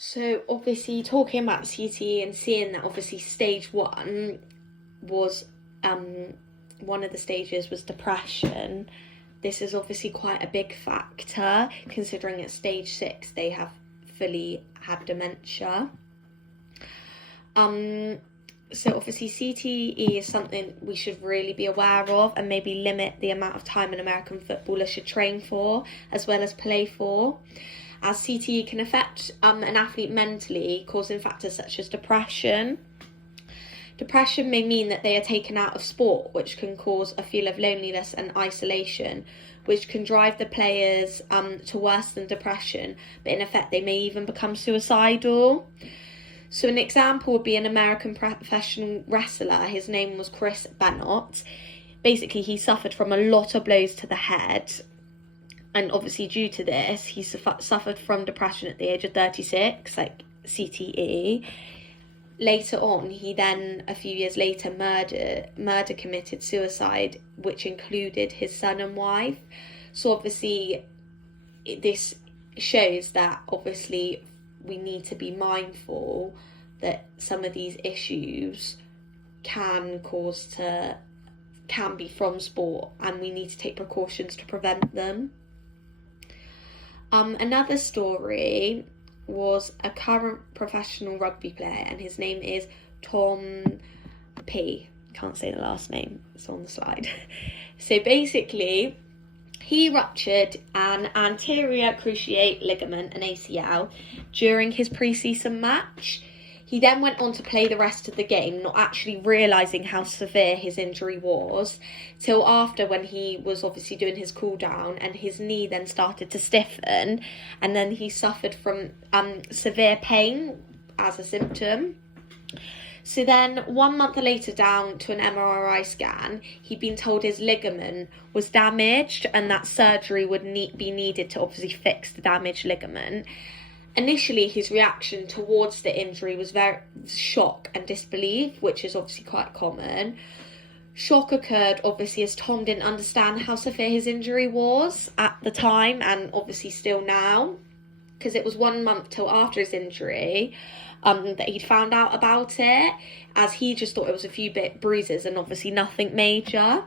So obviously talking about CTE and seeing that obviously stage 1 was one of the stages was depression. This is obviously quite a big factor considering at stage 6 they have fully had dementia. So obviously CTE is something we should really be aware of and maybe limit the amount of time an American footballer should train for as well as play for, as CTE can affect an athlete mentally, causing factors such as depression. Depression may mean that they are taken out of sport, which can cause a feel of loneliness and isolation, which can drive the players to worse than depression, but in effect they may even become suicidal. So an example would be an American professional wrestler. His name was Chris Benoit. Basically, he suffered from a lot of blows to the head. And obviously due to this, he suffered from depression at the age of 36, like CTE. Later on, he then, a few years later, committed suicide, which included his son and wife. So obviously, this shows that obviously we need to be mindful that some of these issues can be from sport, and we need to take precautions to prevent them. Another story was a current professional rugby player, and his name is Tom P. Can't say the last name, it's on the slide. So basically, he ruptured an anterior cruciate ligament, an ACL, during his pre-season match. He then went on to play the rest of the game, not actually realising how severe his injury was, till after, when he was obviously doing his cool down, and his knee then started to stiffen, and then he suffered from severe pain as a symptom. So then 1 month later, down to an MRI scan, he'd been told his ligament was damaged and that surgery would be needed to obviously fix the damaged ligament. Initially, his reaction towards the injury was very shock and disbelief, which is obviously quite common. Shock occurred, obviously, as Tom didn't understand how severe his injury was at the time, and obviously still now, because it was 1 month till after his injury that he'd found out about it, as he just thought it was a few bruises and obviously nothing major.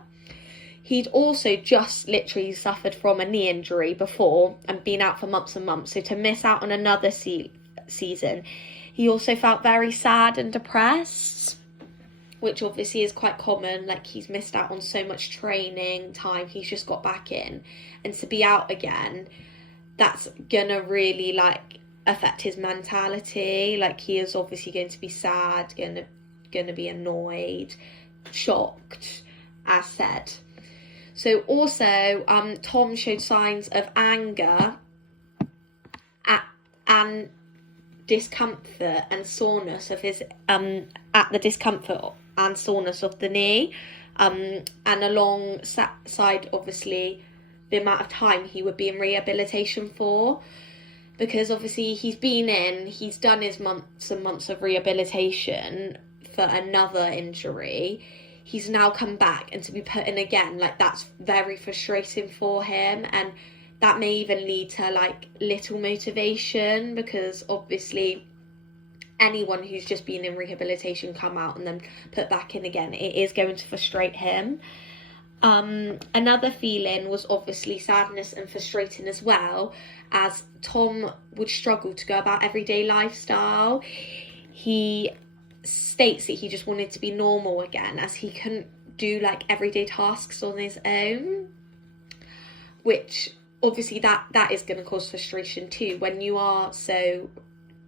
He'd also just literally suffered from a knee injury before and been out for months and months. So to miss out on another season, he also felt very sad and depressed, which obviously is quite common. Like, he's missed out on so much training time. He's just got back in. And to be out again, that's gonna really affect his mentality. Like, he is obviously going to be sad, gonna be annoyed, shocked, as said. So also, Tom showed signs of anger and discomfort and soreness of his at the discomfort and soreness of the knee, and alongside obviously the amount of time he would be in rehabilitation for, because obviously he's done his months and months of rehabilitation for another injury. He's now come back, and to be put in again, that's very frustrating for him, and that may even lead to little motivation, because obviously anyone who's just been in rehabilitation come out and then put back in again, it is going to frustrate him. Another feeling was obviously sadness and frustrating as well, as Tom would struggle to go about everyday lifestyle. He states that he just wanted to be normal again, as he couldn't do everyday tasks on his own, which obviously that is going to cause frustration too, when you are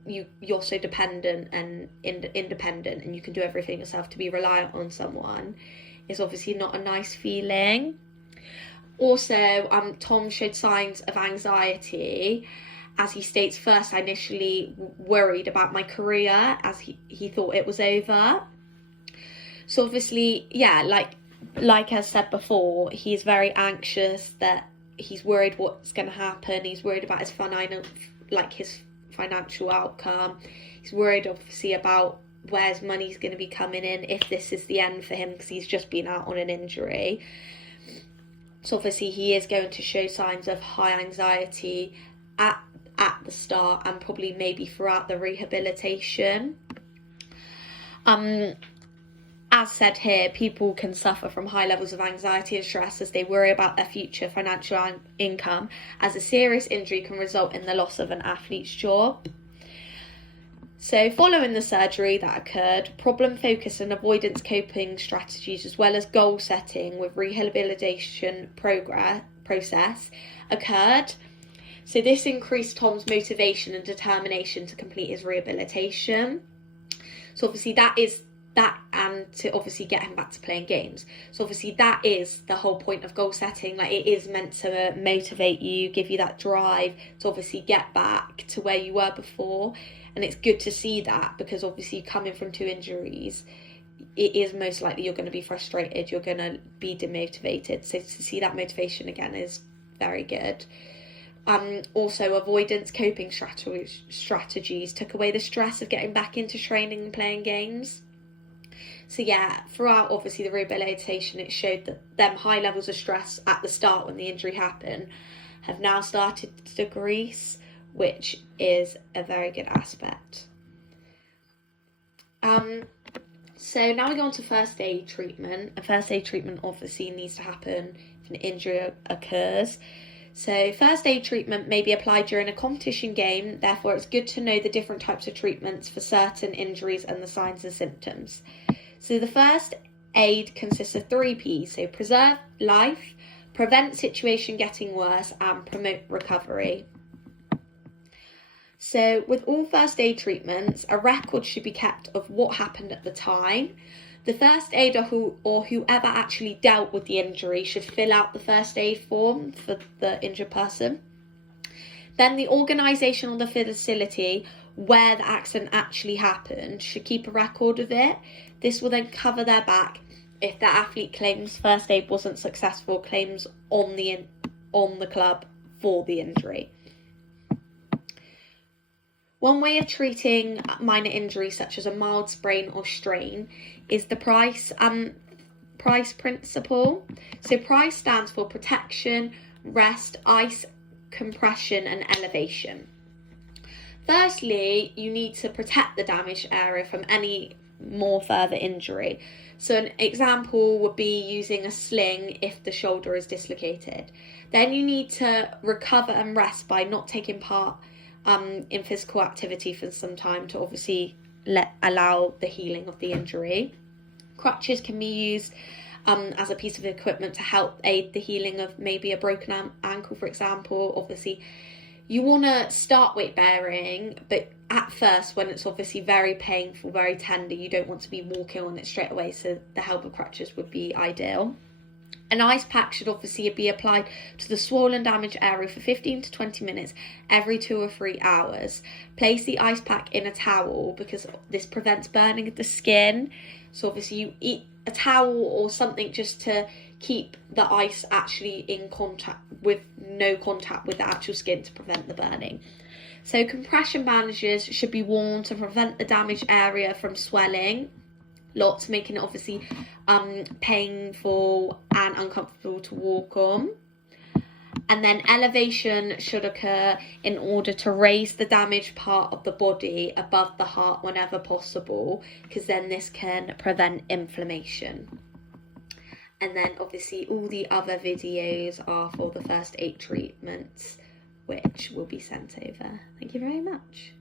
you're so dependent and independent, and you can do everything yourself. To be reliant on someone is obviously not a nice feeling. Also, Tom showed signs of anxiety, as he states, first I initially worried about my career, as he thought it was over. So obviously, yeah, like I said before, he's very anxious, that he's worried what's going to happen. He's worried about his financial outcome. He's worried obviously about where his money's going to be coming in, if this is the end for him, because he's just been out on an injury. So obviously he is going to show signs of high anxiety at the start and probably maybe throughout the rehabilitation. As said here, people can suffer from high levels of anxiety and stress as they worry about their future financial income, as a serious injury can result in the loss of an athlete's job. So following the surgery that occurred, problem focus and avoidance coping strategies, as well as goal setting with rehabilitation process occurred. So this increased Tom's motivation and determination to complete his rehabilitation. So obviously that is that, and to obviously get him back to playing games. So obviously that is the whole point of goal setting. Like, it is meant to motivate you, give you that drive to obviously get back to where you were before. And it's good to see that, because obviously coming from 2 injuries, it is most likely you're going to be frustrated, you're going to be demotivated. So to see that motivation again is very good. Also, avoidance coping strategies took away the stress of getting back into training and playing games. So yeah, throughout obviously the rehabilitation, it showed that them high levels of stress at the start when the injury happened have now started to decrease, which is a very good aspect. So now we go on to first aid treatment. A first aid treatment obviously needs to happen if an injury occurs. So first aid treatment may be applied during a competition game, therefore it's good to know the different types of treatments for certain injuries and the signs and symptoms. So the first aid consists of 3 P's, so preserve life, prevent situation getting worse, and promote recovery. So with all first aid treatments, a record should be kept of what happened at the time. The first aider or whoever actually dealt with the injury should fill out the first aid form for the injured person. Then the organisation or the facility where the accident actually happened should keep a record of it. This will then cover their back if the athlete claims first aid wasn't successful, claims on the club for the injury. One way of treating minor injuries such as a mild sprain or strain is the price principle. So price stands for protection, rest, ice, compression and elevation. Firstly, you need to protect the damaged area from any more further injury. So an example would be using a sling if the shoulder is dislocated. Then you need to recover and rest by not taking part in physical activity for some time to obviously allow the healing of the injury. Crutches can be used as a piece of equipment to help aid the healing of maybe a broken ankle, for example. Obviously, you want to start weight bearing, but at first, when it's obviously very painful, very tender, you don't want to be walking on it straight away, so the help of crutches would be ideal. An ice pack should obviously be applied to the swollen damaged area for 15 to 20 minutes every 2 or 3 hours. Place the ice pack in a towel because this prevents burning of the skin. So obviously you eat a towel or something just to keep the ice actually in contact with no contact with the actual skin to prevent the burning. So compression bandages should be worn to prevent the damaged area from swelling. Lots, making it obviously painful and uncomfortable to walk on. And then elevation should occur in order to raise the damaged part of the body above the heart whenever possible, because then this can prevent inflammation. And then obviously all the other videos are for the first aid treatments, which will be sent over. Thank you very much.